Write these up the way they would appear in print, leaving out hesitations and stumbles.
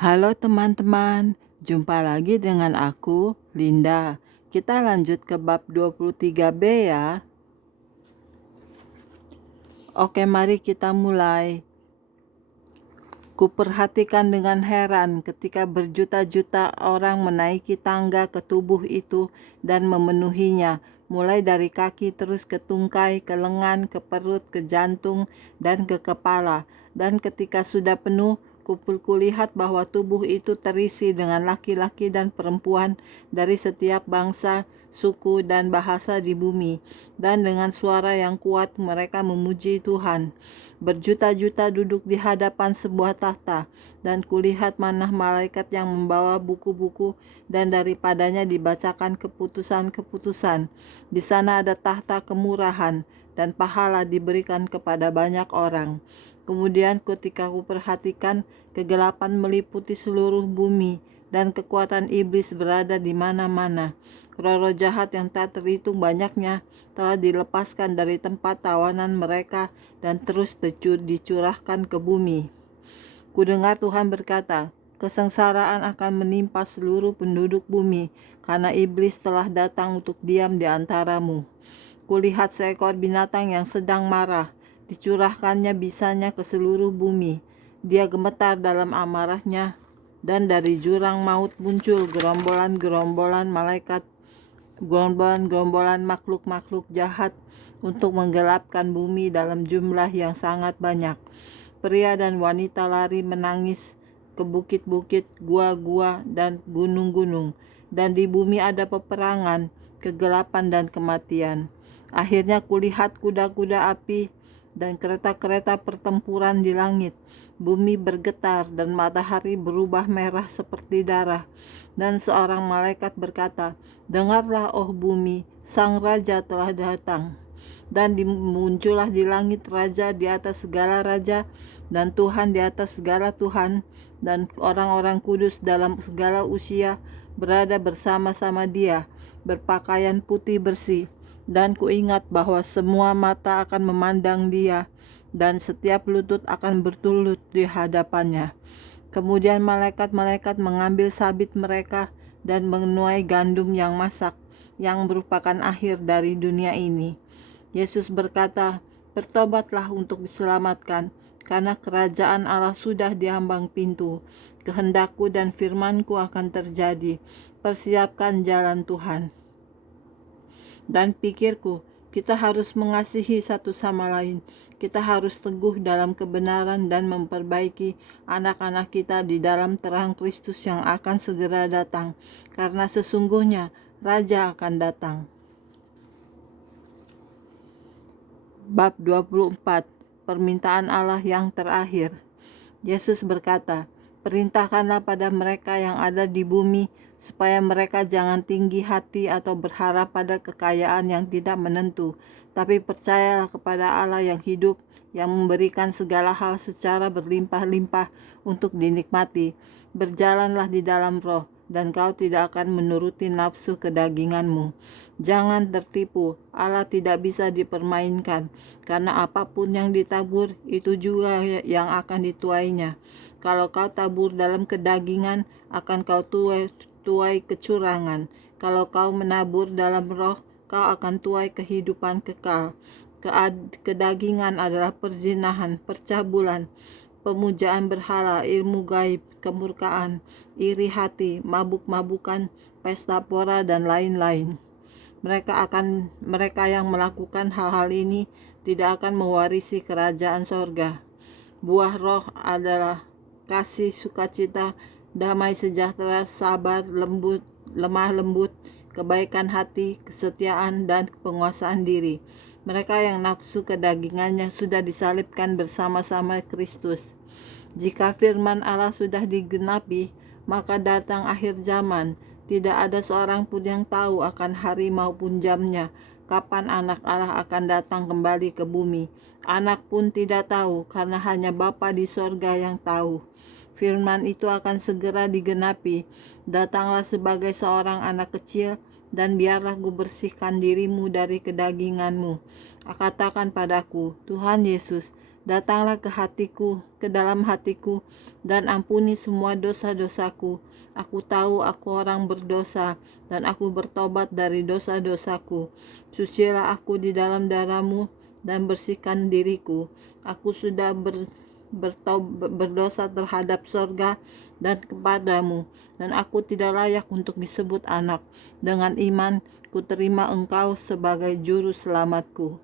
Halo teman-teman, jumpa lagi dengan aku, Linda. Kita lanjut ke bab 23b ya. Oke, mari kita mulai. Kuperhatikan dengan heran ketika berjuta-juta orang menaiki tangga ke tubuh itu dan memenuhinya, mulai dari kaki terus ke tungkai, ke lengan, ke perut, ke jantung, dan ke kepala. Dan ketika sudah penuh, kulihat bahwa tubuh itu terisi dengan laki-laki dan perempuan dari setiap bangsa, suku, dan bahasa di bumi. Dan dengan suara yang kuat mereka memuji Tuhan. Berjuta-juta duduk di hadapan sebuah tahta, dan kulihat manah malaikat yang membawa buku-buku, dan daripadanya dibacakan keputusan-keputusan. Di sana ada tahta kemurahan, dan pahala diberikan kepada banyak orang. Kemudian ketika aku perhatikan, kegelapan meliputi seluruh bumi, dan kekuatan iblis berada di mana-mana. Roh-roh jahat yang tak terhitung banyaknya telah dilepaskan dari tempat tawanan mereka dan terus dicurahkan ke bumi. Kudengar Tuhan berkata, kesengsaraan akan menimpa seluruh penduduk bumi, karena iblis telah datang untuk diam di antaramu. Kulihat seekor binatang yang sedang marah, dicurahkannya bisanya ke seluruh bumi. Dia gemetar dalam amarahnya, dan dari jurang maut muncul gerombolan makhluk-makhluk jahat untuk menggelapkan bumi dalam jumlah yang sangat banyak. Pria dan wanita lari menangis ke bukit-bukit, gua-gua, dan gunung-gunung, dan di bumi ada peperangan, kegelapan, dan kematian. Akhirnya kulihat kuda-kuda api dan kereta-kereta pertempuran di langit. Bumi bergetar dan matahari berubah merah seperti darah. Dan seorang malaikat berkata, dengarlah oh bumi, sang raja telah datang. Dan muncullah di langit raja di atas segala raja, dan Tuhan di atas segala Tuhan, dan orang-orang kudus dalam segala usia berada bersama-sama dia, berpakaian putih bersih. Dan kuingat bahwa semua mata akan memandang dia, dan setiap lutut akan berlutut di hadapannya. Kemudian malaikat-malaikat mengambil sabit mereka dan menuai gandum yang masak, yang merupakan akhir dari dunia ini. Yesus berkata, bertobatlah untuk diselamatkan, karena kerajaan Allah sudah diambang pintu. Kehendakku dan firmanku akan terjadi. Persiapkan jalan Tuhan. Dan pikirku, kita harus mengasihi satu sama lain. Kita harus teguh dalam kebenaran dan memperbaiki anak-anak kita di dalam terang Kristus yang akan segera datang. Karena sesungguhnya Raja akan datang. Bab 24, Permintaan Allah yang terakhir. Yesus berkata, perintahkanlah pada mereka yang ada di bumi, supaya mereka jangan tinggi hati atau berharap pada kekayaan yang tidak menentu, tapi percayalah kepada Allah yang hidup, yang memberikan segala hal secara berlimpah-limpah untuk dinikmati. Berjalanlah di dalam roh, dan kau tidak akan menuruti nafsu kedaginganmu. Jangan tertipu, Allah tidak bisa dipermainkan, karena apapun yang ditabur, itu juga yang akan dituainya. Kalau kau tabur dalam kedagingan, akan kau tuai kecurangan. Kalau kau menabur dalam roh, kau akan tuai kehidupan kekal. Kedagingan adalah perzinahan, percabulan, pemujaan berhala, ilmu gaib, kemurkaan, iri hati, mabuk-mabukan, pesta pora, dan lain-lain. Mereka yang melakukan hal-hal ini tidak akan mewarisi kerajaan sorga. Buah roh adalah kasih, sukacita, damai sejahtera, sabar, lemah lembut, kebaikan hati, kesetiaan, dan penguasaan diri. Mereka yang nafsu kedagingannya sudah disalibkan bersama-sama Kristus. Jika firman Allah sudah digenapi, maka datang akhir zaman. Tidak ada seorang pun yang tahu akan hari maupun jamnya, kapan anak Allah akan datang kembali ke bumi. Anak pun tidak tahu, karena hanya Bapa di sorga yang tahu. Firman itu akan segera digenapi. Datanglah sebagai seorang anak kecil, dan biarlah ku bersihkan dirimu dari kedaginganmu. Katakan padaku, Tuhan Yesus, Datanglah ke dalam hatiku, dan ampuni semua dosa-dosaku. Aku tahu aku orang berdosa, dan aku bertobat dari dosa-dosaku. Sucilah aku di dalam darah-Mu, dan bersihkan diriku. Aku sudah berdosa terhadap sorga dan kepadamu, dan aku tidak layak untuk disebut anak. Dengan iman, ku terima Engkau sebagai juru selamatku.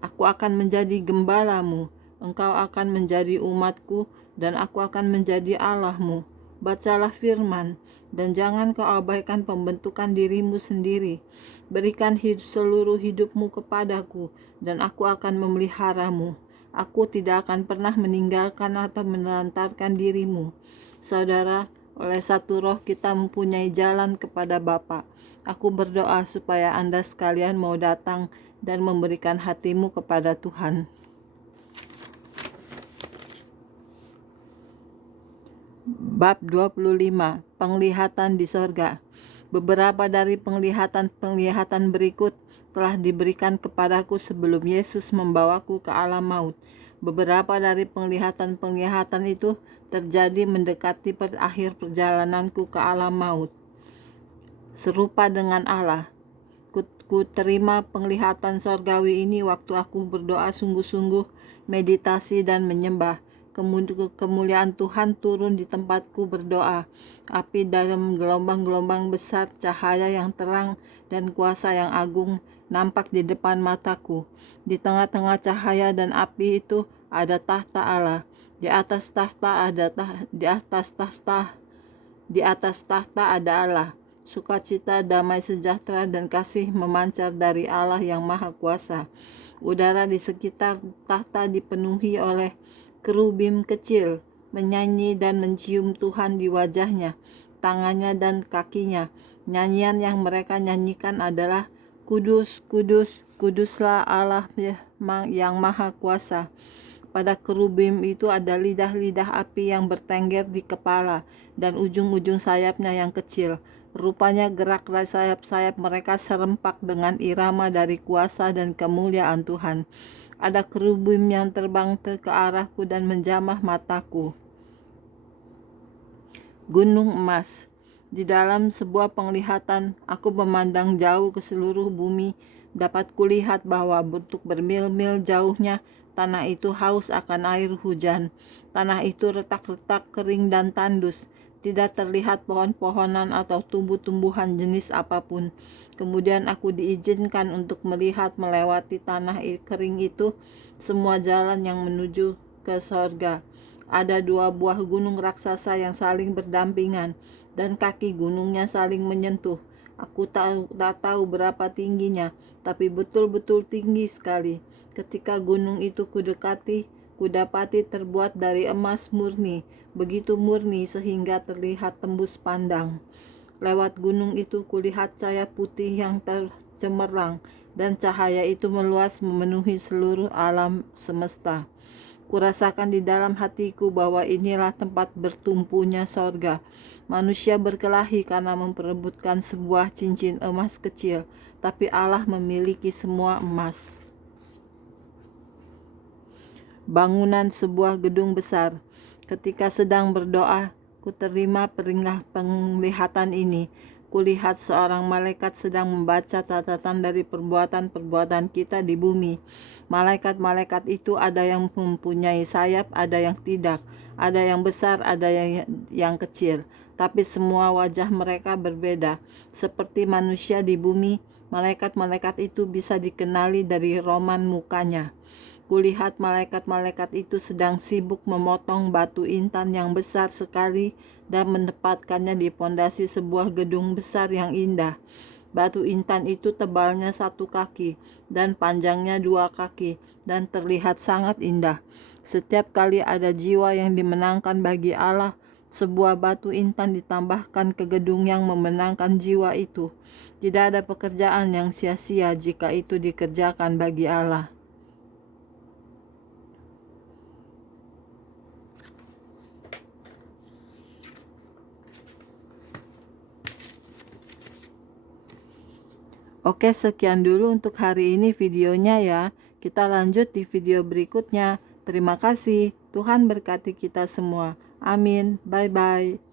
Aku akan menjadi gembalamu, engkau akan menjadi umatku, dan aku akan menjadi Allahmu. Bacalah firman, dan jangan kau abaikan pembentukan dirimu sendiri. Berikan seluruh hidupmu kepadaku, dan aku akan memeliharamu. Aku tidak akan pernah meninggalkan atau menelantarkan dirimu. Saudara, oleh satu roh kita mempunyai jalan kepada Bapa. Aku berdoa supaya Anda sekalian mau datang dan memberikan hatimu kepada Tuhan. Bab 25. Penglihatan di sorga. Beberapa dari penglihatan berikut telah diberikan kepadaku sebelum Yesus membawaku ke alam maut. Beberapa dari penglihatan itu terjadi mendekati akhir perjalananku ke alam maut. Serupa dengan Allah, ku terima penglihatan sorgawi ini waktu aku berdoa sungguh-sungguh, meditasi dan menyembah. Kemuliaan Tuhan turun di tempatku berdoa. Api dalam gelombang-gelombang besar, cahaya yang terang dan kuasa yang agung nampak di depan mataku. Di tengah-tengah cahaya dan api itu ada tahta Allah. Di atas tahta ada Allah. Sukacita, damai sejahtera, dan kasih memancar dari Allah yang Maha Kuasa. Udara di sekitar tahta dipenuhi oleh kerubim kecil, menyanyi dan mencium Tuhan di wajahnya, tangannya dan kakinya. Nyanyian yang mereka nyanyikan adalah, Kudus, kudus, kuduslah Allah yang Maha Kuasa. Pada kerubim itu ada lidah-lidah api yang bertengger di kepala dan ujung-ujung sayapnya yang kecil. Rupanya gerak dari sayap-sayap mereka serempak dengan irama dari kuasa dan kemuliaan Tuhan. Ada kerubim yang terbang ke arahku dan menjamah mataku. Gunung emas. Di dalam sebuah penglihatan, aku memandang jauh ke seluruh bumi. Dapat kulihat bahwa untuk bermil-mil jauhnya, tanah itu haus akan air hujan. Tanah itu retak-retak, kering dan tandus. Tidak terlihat pohon-pohonan atau tumbuh-tumbuhan jenis apapun. Kemudian aku diizinkan untuk melihat melewati tanah kering itu semua jalan yang menuju ke sorga. Ada 2 buah gunung raksasa yang saling berdampingan, dan kaki gunungnya saling menyentuh. Aku tak tahu berapa tingginya, tapi betul-betul tinggi sekali. Ketika gunung itu kudapati terbuat dari emas murni, begitu murni sehingga terlihat tembus pandang. Lewat gunung itu kulihat cahaya putih yang tercemerlang, dan cahaya itu meluas memenuhi seluruh alam semesta. Kurasakan di dalam hatiku bahwa inilah tempat bertumpunya sorga. Manusia berkelahi karena memperebutkan sebuah cincin emas kecil, tapi Allah memiliki semua emas. Bangunan sebuah gedung besar. Ketika sedang berdoa, ku terima penglihatan ini. Kulihat seorang malaikat sedang membaca catatan dari perbuatan-perbuatan kita di bumi. Malaikat-malaikat itu ada yang mempunyai sayap, ada yang tidak. Ada yang besar, ada yang kecil. Tapi semua wajah mereka berbeda. Seperti manusia di bumi, malaikat-malaikat itu bisa dikenali dari roman mukanya. Kulihat malaikat-malaikat itu sedang sibuk memotong batu intan yang besar sekali dan menempatkannya di pondasi sebuah gedung besar yang indah. Batu intan itu tebalnya 1 kaki dan panjangnya 2 kaki dan terlihat sangat indah. Setiap kali ada jiwa yang dimenangkan bagi Allah, sebuah batu intan ditambahkan ke gedung yang memenangkan jiwa itu. Tidak ada pekerjaan yang sia-sia jika itu dikerjakan bagi Allah. Oke, sekian dulu untuk hari ini videonya ya. Kita lanjut di video berikutnya. Terima kasih. Tuhan berkati kita semua. Amin. Bye-bye.